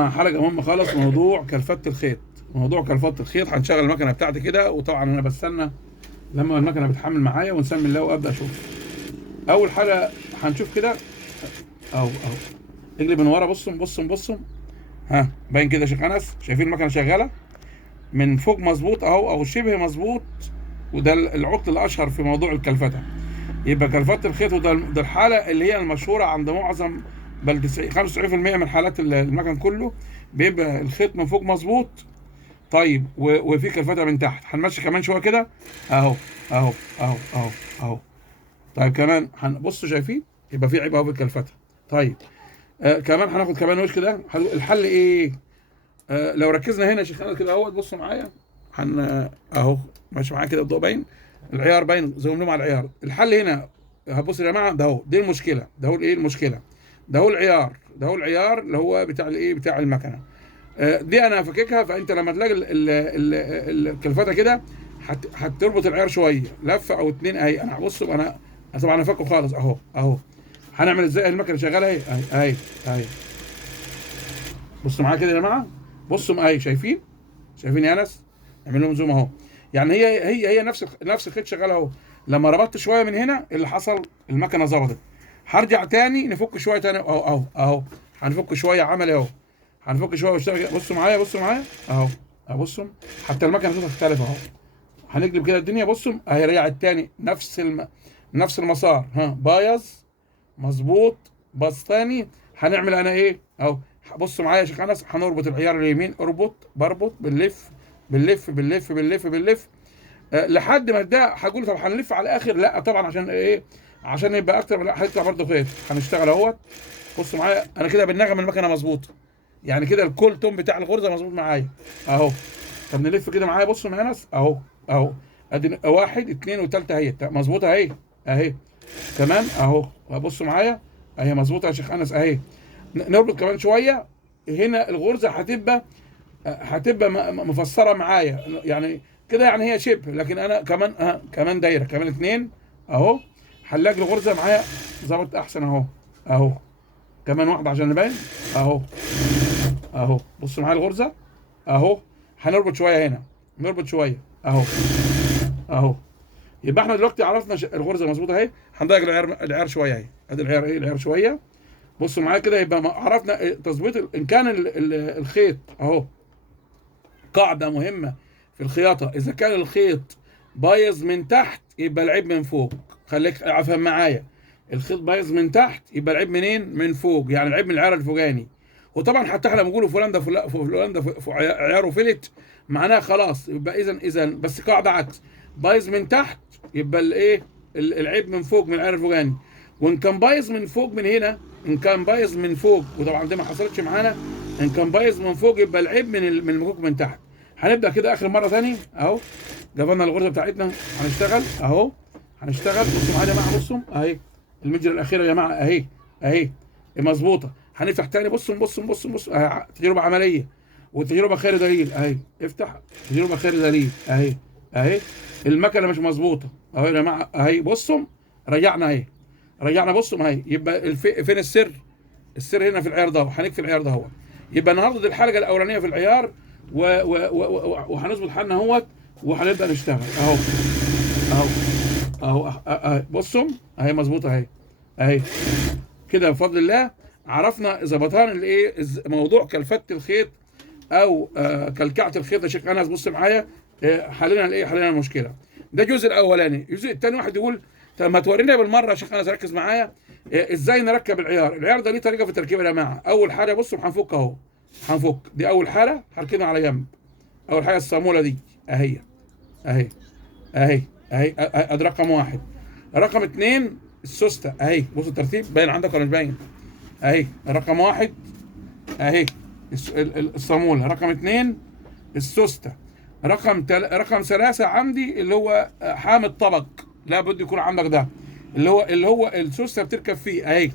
مع حلقه مهمه خالص، موضوع كلفات الخيط. موضوع كلفات الخيط، هنشغل المكنه بتاعتي كده، وطبعا انا بستنى لما المكنه بتحمل معايا ونسمي الله وابدا اشوف. اول حاجه هنشوف كده اهو اقلب من ورا، بصم. ها باين كده يا شيخ انس؟ شايفين المكنه شغاله من فوق مظبوط اهو، او شبه مظبوط. وده العطل الاشهر في موضوع الكلفتة. يبقى كلفات الخيط، وده الحاله اللي هي المشهوره عند معظم، بل 95% من حالات المكن كله بيبقى الخيط من فوق مظبوط. طيب وفي كلفتة من تحت. هنمشي كمان شويه كده اهو اهو اهو. طيب كمان بصوا شايفين؟ يبقى في عيب اهو في الكلفتة. طيب كمان هناخد كمان وش كده. الحل ايه؟ لو ركزنا هنا يا شيخنا كده اهوت، بصوا معايا. اهو ماشي معايا كده، الضوء باين، العيار باين، زوم لهم على العيار. الحل هنا هبص يا جماعه، ده اهو، دي المشكله، ده هو الايه المشكله، ده هو العيار، ده هو العيار اللي هو بتاع الايه بتاع المكنه. دي انا فككها. فانت لما تلاقي الكلفته كده هتربط العيار شويه لفه او اتنين اهي. انا هبص، انا طبعا انا فاكه خالص اهو. هنعمل ازاي؟ المكنه شغاله اهي. بصوا معايا كده يا جماعه، بصوا معايا، شايفين يا انس؟ اعمل لهم زوم اهو. يعني هي نفس الخيط شغال اهو. لما ربطت شويه من هنا، اللي حصل المكنه ظبطت. هرجع تاني نفك شويه تاني اهو. هنفك شويه عملي اهو. هنفك شويه واشتغل. بصوا معايا اهو. بصوا، حتى المكنه تختلف اهو. هنقلب كده الدنيا، بصوا اهي رجعت تاني نفس المسار. ها بايظ مظبوط، باص تاني. هنعمل انا ايه اهو. بص معايا يا شيخ انس، هنربط العيار اليمين، بربط، بنلف لحد ما ده. هقول طب هنلف على الاخر؟ لا طبعا، عشان ايه؟ عشان يبقى اكتر. لا، هيطلع برضه خيط. هنشتغل اهوت. بص معايا انا كده بالنغم المكنه مظبوطه، يعني كده الكل توم بتاع الغرزه مظبوط معايا اهو. طب نلف كده معايا، بصوا معايا ناس اهو. ادي واحد اتنين وتالته اهي مظبوطه اهي. تمام اهو. بصوا معايا اهي مظبوطه يا شيخ انس اهي. نربط كمان شويه. هنا الغرزه هتبقى مفسره معايا يعني كده، يعني هي شبه، لكن انا كمان دايره كمان اتنين اهو. هنلاقي الغرزه معايا ظبط احسن اهو. كمان واحده عشان نبين اهو. بصوا معايا الغرزه اهو. هنربط شويه هنا، نربط شويه اهو. يبقى احنا دلوقتي عرفنا الغرزه مظبوطه اهي. هنضيق العيار شويه اهي. ادي العيار شويه. بصوا معايا كده، يبقى عرفنا تظبيط ان كان الخيط اهو. قاعده مهمه في الخياطه، اذا كان الخيط بايظ من تحت يبقى العيب من فوق. خليك افهم معايا، الخيط بايظ من تحت يبقى العيب منين؟ من فوق، يعني العيب من العيار الفوقاني. وطبعا حتى احنا بنقولوا فلان ده فلان ده عياره فلت، معناها خلاص. يبقى اذا بس قاعده عكس، بايظ من تحت يبقى الايه؟ العيب من فوق، من العيار الفوقاني. وان كان بايظ من فوق من هنا، ان كان بايظ من فوق، وطبعا دي ما حصلتش معانا، ان كان بايظ من فوق يبقى العيب من فوق من تحت. هنبدا كده اخر مره ثاني اهو. جبنا الغرزه بتاعتنا، هنشتغل اهو. بصوا معايا يا جماعه، بصوا اهي المجرى الاخيره يا جماعه اهي مظبوطه. هنفتح تاني، بصوا تجربه عمليه وتجربه خير دليل اهي. افتح تجربه خير دليل اهي. المكنه مش مظبوطه اهو يا جماعه اهي. بصوا رجعنا بصوا اهي. يبقى فين السر؟ السر هنا في العيار ده. هنكفي العيار ده. يبقى النهارده دي الحلقه الاولانيه في العيار، وهنظبط حالنا اهوت، وهنبدا نشتغل اهو. بصوا اهي مظبوطه اهي كده بفضل الله. عرفنا ظبطان الايه موضوع كلفت الخيط او كلكعه الخيط يا شيخ انس. بص معايا، حلينا المشكله. ده الجزء الاولاني. الجزء الثاني واحد يقول طب ما تورينا بالمره يا شيخ انس، ركز معايا. ازاي نركب العيار ده؟ ليه طريقه في التركيب يا جماعه. اول حاجه بصوا هنفك اهو. دي اول حاله، هركنها على جنب. اول حاجه الصاموله دي اهي اهي اهي ادي رقم واحد. رقم اتنين السوسته اهي. بصوا الترتيب باين عندك ولا مش باين؟ اهي رقم واحد اهي الصاموله. رقم اتنين السوسته. رقم ثلاثة عندي اللي هو حامل طبق، لابد يكون عندك ده، اللي هو السوسته بتركب فيه اهي.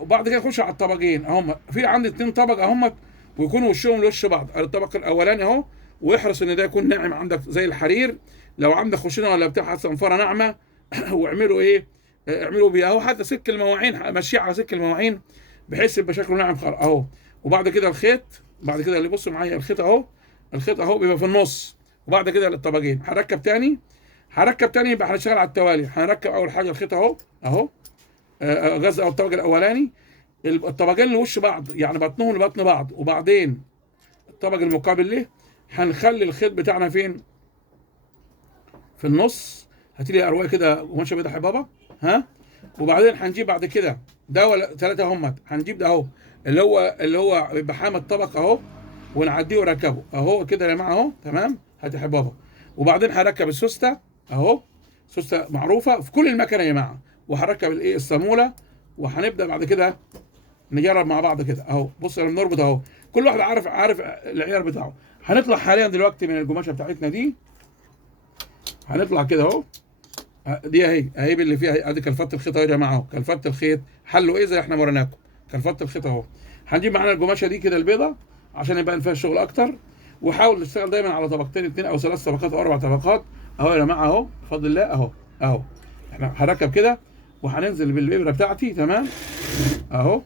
وبعد كده نخش على الطبقين اهم. في عندي اتنين طبق اهم، ويكونوا وشهم لوش بعض. الطبق الاولاني اهو، واحرص ان ده يكون ناعم عندك زي الحرير. لو عندك خشنه ولا بتاع صنفره ناعمه واعملوا ايه؟ اعملوا بيها اهو. حتى سك المواعين مشيه على سك المواعين بحيث يبقى شكله ناعم اهو. وبعد كده الخيط، بعد كده اللي بصوا معايا الخيط اهو، الخيط اهو بيبقى في النص، وبعد كده الطبقين. هركب تاني، هركب تاني، يبقى هنشتغل على التوالي. هنركب اول حاجه الخيط اهو اهو، غزل او الطبق الاولاني، الطبقين اللي وش بعض يعني بطنهم لبطن بعض، وبعدين الطبق المقابل ليه هنخلي الخيط بتاعنا فين؟ في النص. هاتي لي اروقه كده قماشه بيضاء يا بابا، ها. وبعدين هنجيب بعد كده ده ولا ثلاثه هم، هنجيب ده اهو اللي هو بيبقى حامل طبق اهو، ونعديه ونركبه اهو كده يا جماعه اهو، تمام. هاتي يا بابا. وبعدين هركب السوسته اهو، سوسته معروفه في كل المكان يا جماعه، وهركب الايه الصاموله، وهنبدا بعد كده نجرب مع بعض كده اهو. بص انا بنربط اهو، كل واحد عارف العيار بتاعه. هنطلع حاليا دلوقتي من القماشه بتاعتنا دي، هنطلع كده اهو. دي اهي اللي فيها ادي كلفات الخيط اهو يا جماعه اهو، كلفات الخيط حله ايه زي احنا وريناكم، كلفات الخيط اهو. هنجيب معانا القماشه دي كده البيضه عشان يبان فيها الشغل اكتر، وحاول نشتغل دايما على طبقتين، 2 او 3 طبقات او 4 طبقات اهو يا جماعه اهو بفضل الله اهو اهو. احنا هنركب كده وهننزل بالابره بتاعتي، تمام اهو.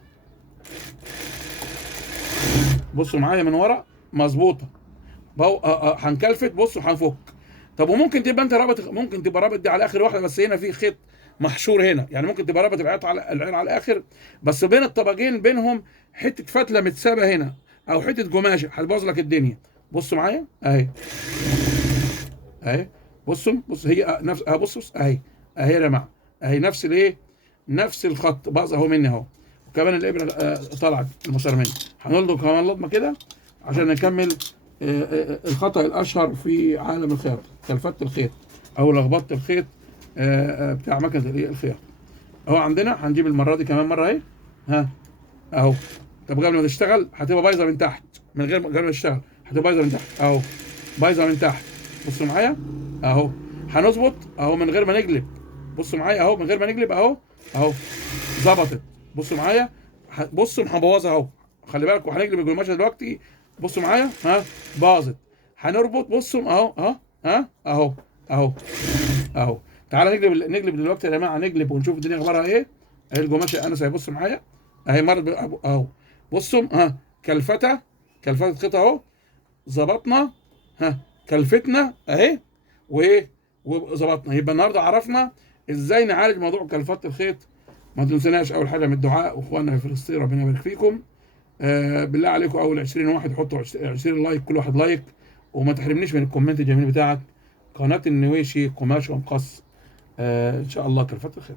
بصوا معايا من ورا مظبوطه، هنكلفت بصوا هنفك. طب وممكن تبقى انت رابط، ممكن تبقى رابط دي على اخر واحده، بس هنا في خيط محشور هنا، يعني ممكن تبقى رابط العيار على الاخر، بس بين الطبقين بينهم حته فتله متسابه هنا، او حته قماشه هتبوظ لك الدنيا. بصوا معايا اهي اهي، بصوا هي نفس اهي، بصوا اهي يا جماعه اهي، نفس الايه، نفس الخط باظ اهو مني اهو. وكمان الابره طلعت المسار مني. هنلضم كمان لضمه كده عشان نكمل الخطأ الأشهر في عالم الخياطة، كلفت الخيط أو لخبطة الخيط بتاع مكنة الخياطة. أهو عندنا هنجيب المرة دي كمان مرة أهي، ها أهو. طب قبل ما تشتغل هتبقى بايظة من تحت، من غير قبل ما تشتغل هتبقى بايظة من تحت أهو، بايظة من تحت. بصوا معايا أهو، هنظبط أهو من غير ما نقلب. بصوا معايا أهو من غير ما نقلب أهو أهو، ظبطت. بصوا معايا، بصوا هنبوظها أهو، خلي بالك. وهنقلب القماشة دلوقتي، بصوا معايا ها باظت. هنربط بصوا اهو ها اهو اهو اهو. تعالى نقلب دلوقتي يا جماعه، نقلب ونشوف الدنيا اخبارها ايه. اهي القماشه انا بصوا معايا اهي مرت اهو، بصوا ها كلفتة خيط اهو، ظبطنا ها كلفتنا اهي، وايه وظبطنا. يبقى النهارده عرفنا ازاي نعالج موضوع كلفات الخيط. ما تنسوناش اول حاجه من الدعاء، واخواننا في فلسطين ربنا يبارك فيكم. بالله عليكم اول 20 واحد حطوا 20 لايك، كل واحد لايك، وما تحرمنيش من الكومنت الجميل بتاعك. قناة النويشي قماش ومقص، ان شاء الله كلفت الخير.